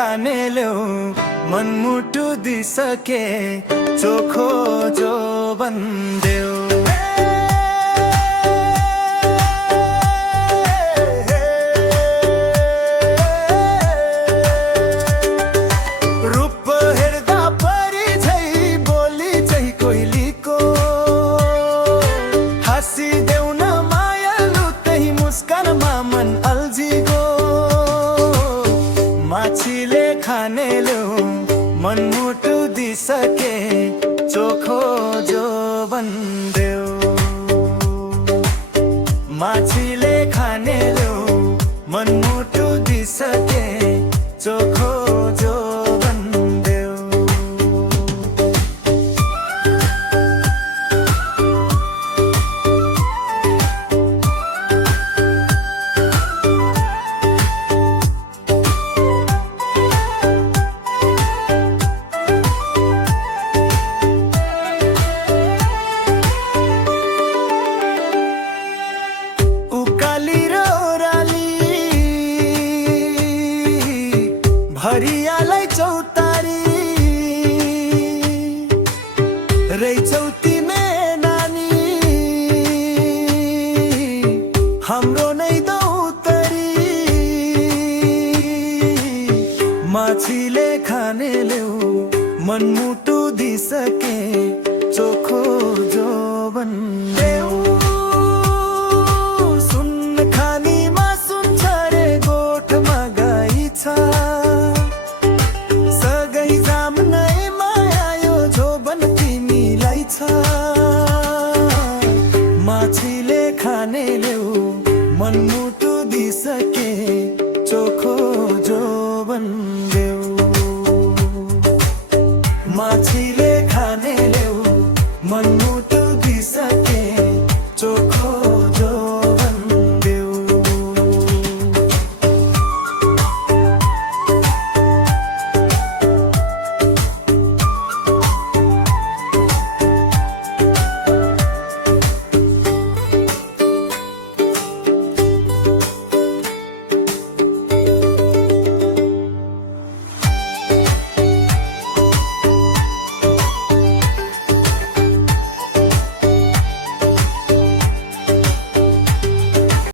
खाने ल्याउ मनमुटु दिसके चोखो जो बन्देऊ रूप हेर्दा परी झै बोली चाहिँ कोइलीको हाँसिदेऊ न मायालु त्यही मुस्कानमा मन अल्झिगो माछीले खाने ल्याउ मनमुटु दिसके चोखो जो बन्देऊ माछीले खाने ल्याउ मनमुटु दिसके चोखो जो बन्देऊ हरियालाई चौतारी रैछौ तिमे नानी हाम्रो नै दौतरी माछीले खाने ल्याउ मनमुटु दिसके चोखो जो बन्देऊ सुन खानीमा सुन्छ रे गोठमा गाई छ माछीले खाने ल्याउ मनमुटु दिसके चोखो जो बन्देऊ माछीले